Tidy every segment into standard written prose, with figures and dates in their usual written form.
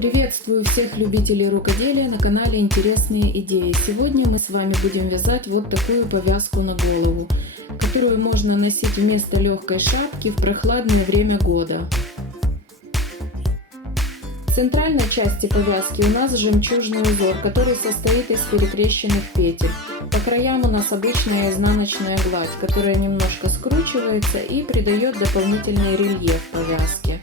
Приветствую всех любителей рукоделия на канале Интересные идеи. Сегодня мы с вами будем вязать вот такую повязку на голову, которую можно носить вместо легкой шапки в прохладное время года. В центральной части повязки у нас жемчужный узор, который состоит из перекрещенных петель. По краям у нас обычная изнаночная гладь, которая немножко скручивается и придает дополнительный рельеф повязке.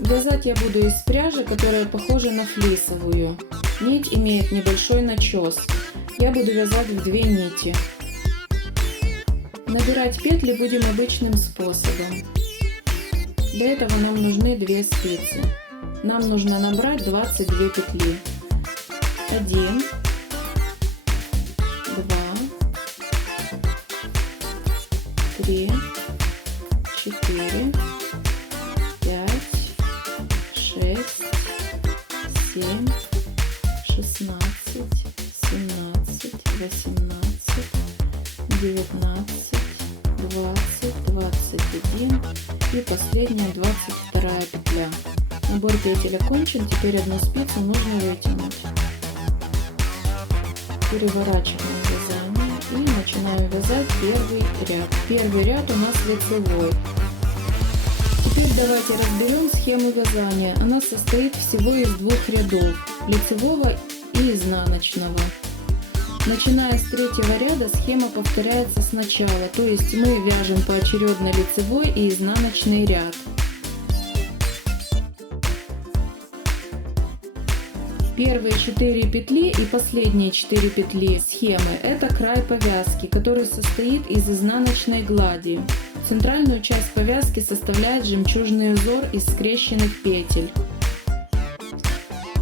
Вязать я буду из пряжи, которая похожа на флисовую. Нить имеет небольшой начес. Я буду вязать в 2 нити. Набирать петли будем обычным способом. Для этого нам нужны 2 спицы. Нам нужно набрать 22 петли. 1, 2, 3, 4, 5, 6, 7, 16, 17, 18, 19, 20, 21 и последняя 22 петля. Набор петель окончен, теперь одну спицу нужно вытянуть. Переворачиваем вязание и начинаем вязать первый ряд. Первый ряд у нас лицевой. Теперь давайте разберем схему вязания. Она состоит всего из 2 рядов, лицевого и изнаночного. Начиная с 3-го ряда схема повторяется сначала, то есть мы вяжем поочередно лицевой и изнаночный ряд. Первые 4 петли и последние 4 петли схемы – это край повязки, который состоит из изнаночной глади. Центральную часть повязки составляет жемчужный узор из скрещенных петель.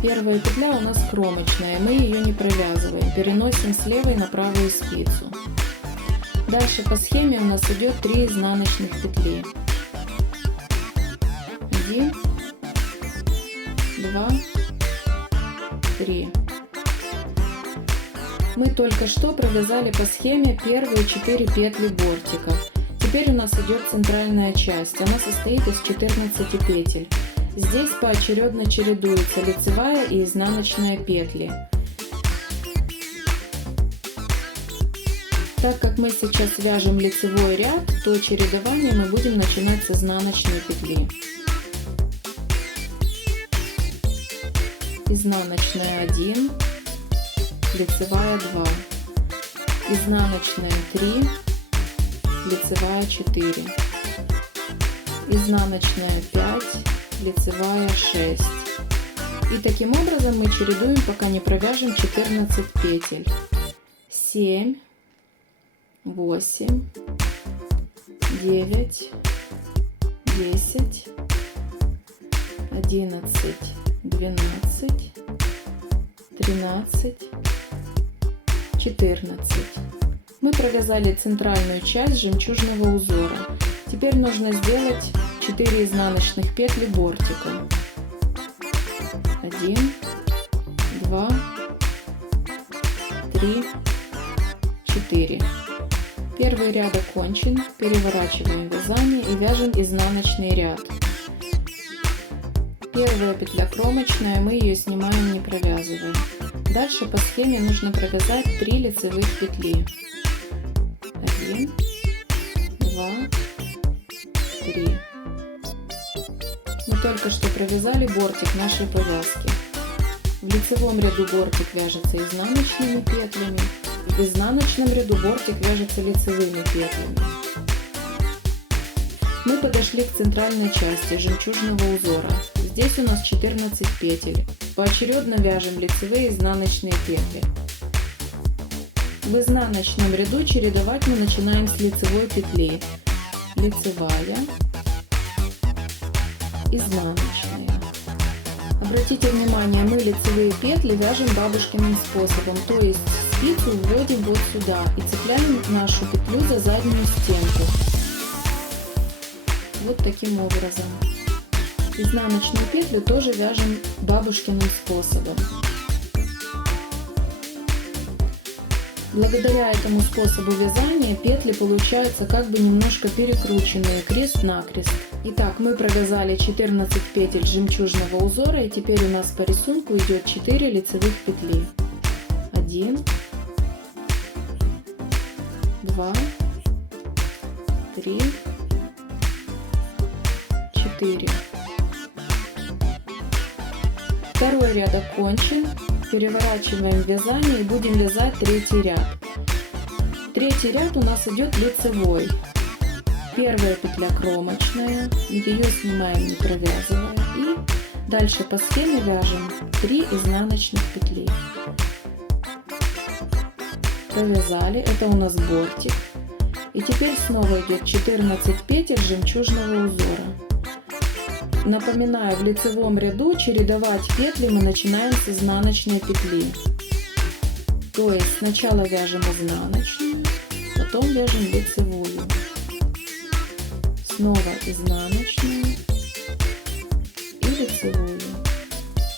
Первая петля у нас кромочная, мы ее не провязываем, переносим с левой на правую спицу. Дальше по схеме у нас идет 3 изнаночных петли. 1, 2, 3. Мы только что провязали по схеме первые 4 петли бортика. Теперь у нас идет центральная часть, она состоит из 14 петель. Здесь поочередно чередуются лицевая и изнаночная петли. Так как мы сейчас вяжем лицевой ряд, то чередование мы будем начинать с изнаночной петли. Изнаночная 1, лицевая 2, изнаночная 3, лицевая 4, изнаночная 5, лицевая 6. И таким образом мы чередуем, пока не провяжем 14 петель. 7, 8, 9, 10, 11, 12, 13, 14. Мы провязали центральную часть жемчужного узора. Теперь нужно сделать 4 изнаночных петли бортика. 1, 2, 3, 4. Первый ряд окончен. Переворачиваем вязание и вяжем изнаночный ряд. Первая петля кромочная, мы ее снимаем, не провязываем. Дальше по схеме нужно провязать 3 лицевых петли. 1, 2, 3. Мы только что провязали бортик нашей повязки. В лицевом ряду бортик вяжется изнаночными петлями, в изнаночном ряду бортик вяжется лицевыми петлями. Мы подошли к центральной части жемчужного узора. Здесь у нас 14 петель. Поочередно вяжем лицевые и изнаночные петли. В изнаночном ряду чередовать мы начинаем с лицевой петли. Лицевая, изнаночная. Обратите внимание, мы лицевые петли вяжем бабушкиным способом, то есть спицу вводим вот сюда и цепляем нашу петлю за заднюю стенку. Вот таким образом. Изнаночную петлю тоже вяжем бабушкиным способом. Благодаря этому способу вязания петли получаются как бы немножко перекрученные крест-накрест. Итак, мы провязали 14 петель жемчужного узора, и теперь у нас по рисунку идет 4 лицевых петли. 1, 2, 3, 4. Второй ряд окончен. Переворачиваем вязание и будем вязать третий ряд. Третий ряд у нас идет лицевой. Первая петля кромочная, ее снимаем, не провязывая, и дальше по схеме вяжем 3 изнаночных петли. Провязали, это у нас бортик. И теперь снова идет 14 петель жемчужного узора. Напоминаю, в лицевом ряду чередовать петли мы начинаем с изнаночной петли. То есть сначала вяжем изнаночную, потом вяжем лицевую. Снова изнаночную и лицевую.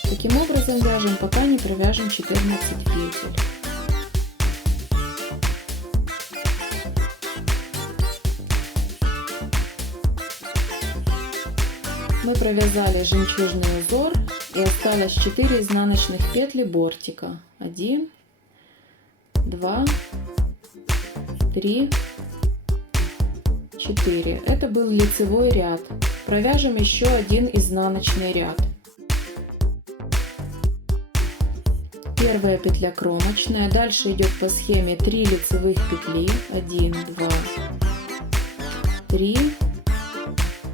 Таким образом вяжем, пока не провяжем 14 петель. Мы провязали жемчужный узор, и осталось 4 изнаночных петли бортика. 1, 2, 3, 4. Это был лицевой ряд. Провяжем еще один изнаночный ряд. Первая петля кромочная. Дальше идет по схеме 3 лицевых петли. 1, 2, 3.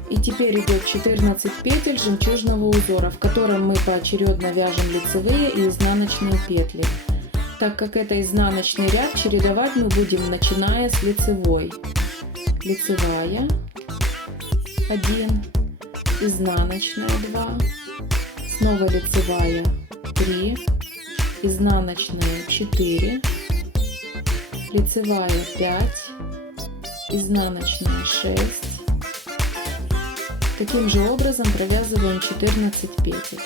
И теперь идет 14 петель жемчужного узора, в котором мы поочередно вяжем лицевые и изнаночные петли. Так как это изнаночный ряд, чередовать мы будем, начиная с лицевой. Лицевая 1, изнаночная 2, снова лицевая 3, изнаночная 4, лицевая 5, изнаночная 6. Таким же образом провязываем 14 петель.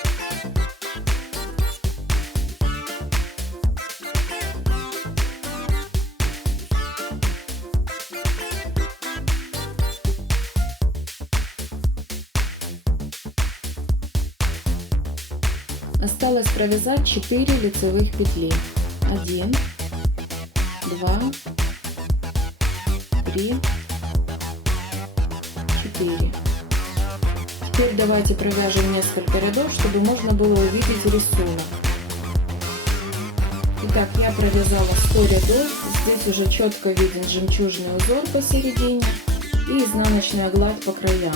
Осталось провязать 4 лицевых петли. 1, 2, 3, 4. Теперь давайте провяжем несколько рядов, чтобы можно было увидеть рисунок. Итак, я провязала 100 рядов. Здесь уже четко виден жемчужный узор посередине и изнаночная гладь по краям.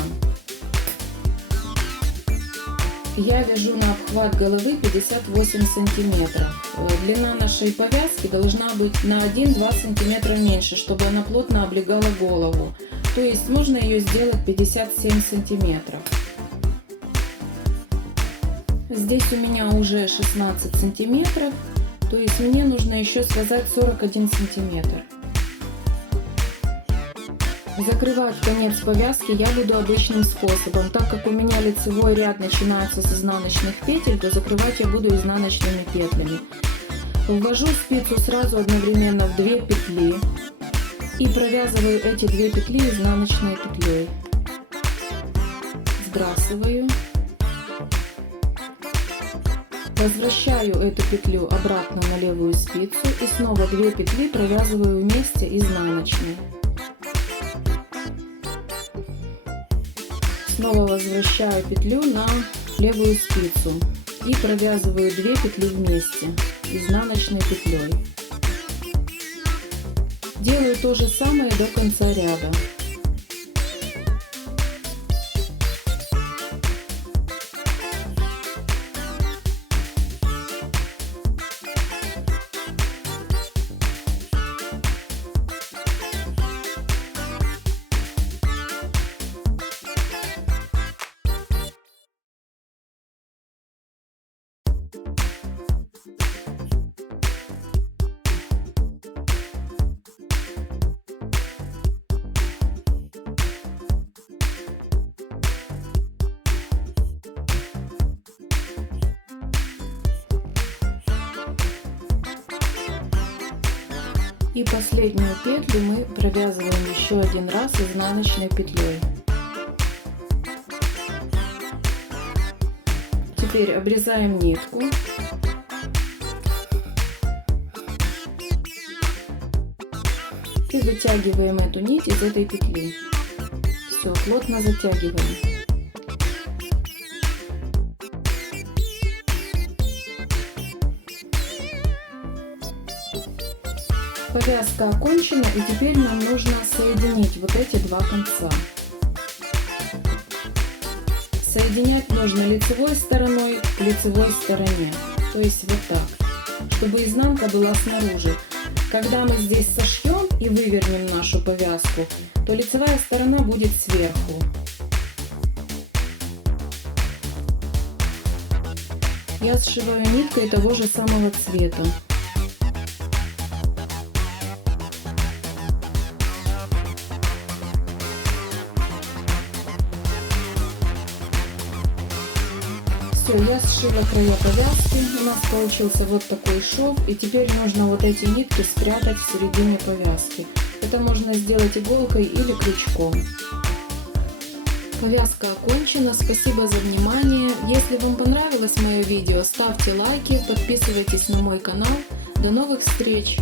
Я вяжу на обхват головы 58 сантиметров. Длина нашей повязки должна быть на 1-2 сантиметра меньше, чтобы она плотно облегала голову. То есть можно ее сделать 57 сантиметров. Здесь у меня уже 16 сантиметров, то есть мне нужно еще связать 41 сантиметр. Закрывать конец повязки я буду обычным способом. Так как у меня лицевой ряд начинается с изнаночных петель, то закрывать я буду изнаночными петлями. Ввожу спицу сразу одновременно в 2 петли и провязываю эти 2 петли изнаночной петлей. Сбрасываю. Возвращаю эту петлю обратно на левую спицу и снова 2 петли провязываю вместе изнаночной. Снова возвращаю петлю на левую спицу и провязываю 2 петли вместе изнаночной петлей. Делаю то же самое до конца ряда. И последнюю петлю мы провязываем еще один раз изнаночной петлей. Теперь обрезаем нитку. И вытягиваем эту нить из этой петли. Все, плотно затягиваем. Повязка окончена, и теперь нам нужно соединить вот эти два конца. Соединять нужно лицевой стороной к лицевой стороне, то есть вот так, чтобы изнанка была снаружи. Когда мы здесь сошьем и вывернем нашу повязку, то лицевая сторона будет сверху. Я сшиваю ниткой того же самого цвета. Все, я сшила края повязки, у нас получился вот такой шов, и теперь нужно вот эти нитки спрятать в середине повязки. Это можно сделать иголкой или крючком. Повязка окончена, спасибо за внимание. Если вам понравилось мое видео, ставьте лайки, подписывайтесь на мой канал. До новых встреч!